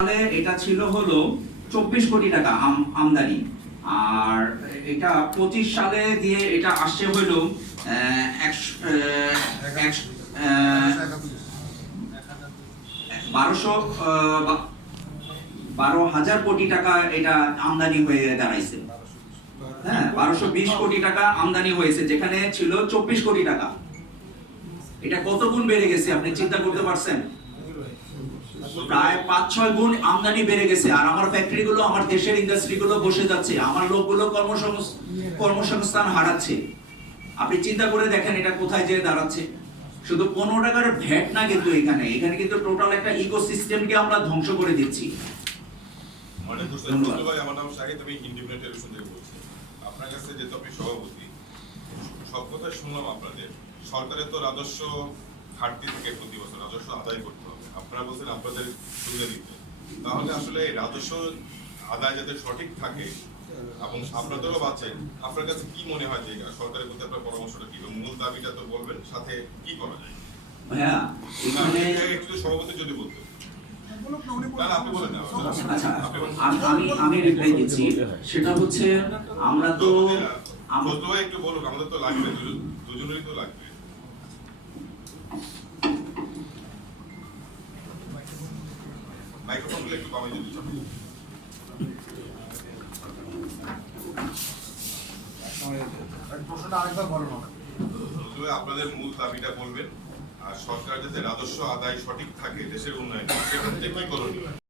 সালে এটা ছিল হলো 24 কোটি টাকা আমদানি, আর এটা 25 সালে দিয়ে এটা আসছে হলো 12,000 কোটি টাকা এটা আমদানি হয়ে দাঁড়াইছে। হ্যাঁ, 1220 কোটি টাকা আমদানি হয়েছে, যেখানে ছিল 24 কোটি টাকা। এটা কত গুণ বেড়ে গেছে আপনি চিন্তা করতে পারছেন? প্রায় 5-6 গুণ আমদানি বেড়ে গেছে। আর আমার ফ্যাক্টরি গুলো, আমার দেশের ইন্ডাস্ট্রি গুলো বসে যাচ্ছে, আমার লোকগুলো কর্মসংস্থান হারাচ্ছে। আপনি চিন্তা করে দেখেন এটা কোথায় যেয়ে দাঁড়াচ্ছে। শুধু 15 টাকার ভ্যাট না, কিন্তু এখানে কিন্তু টোটাল একটা ইকোসিস্টেমকে আমরা ধ্বংস করে দিচ্ছি। ভাই, আমার নাম শাহিদ, আমি ইন্ডিপেন্ডেন্ট টেলিভিশন থেকে বলছি। আপনার কাছে যেহেতু আপনি সভাপতি, সব কথা শুনলাম আপনাদের। সরকারের তো রাজস্ব ঘাটতি থেকে প্রতি বছর রাজস্ব আদায় করতে হবে, আপনারা বলছেন আপনাদের সুবিধা দিতে। তাহলে আসলে রাজস্ব আদায় যাতে সঠিক থাকে এবং আপনাদেরও বাঁচে, আপনার কাছে কি মনে হয় যে সরকারের প্রতি আপনার পরামর্শটা কি? মূল দাবিটা তো বলবেন, সাথে কি করা যায়? ভাইয়া এখানে একটু সভাপতি যদি বলতেন। আচ্ছা, আমি রিপ্লাই দিচ্ছি। সেটা হচ্ছে আমরা তো একটু বলুন, আমাদের তো লাগবে, দুজনেরই তো লাগবে। মাইক্রোফোনগুলো একটু কমে যদি আপনাদের মূল দাবিটা বলবেন, আর সরকার যাতে রাজস্ব আদায় সঠিক থাকে দেশের উন্নয়নে, সেক্ষেত্রে কি করণীয়?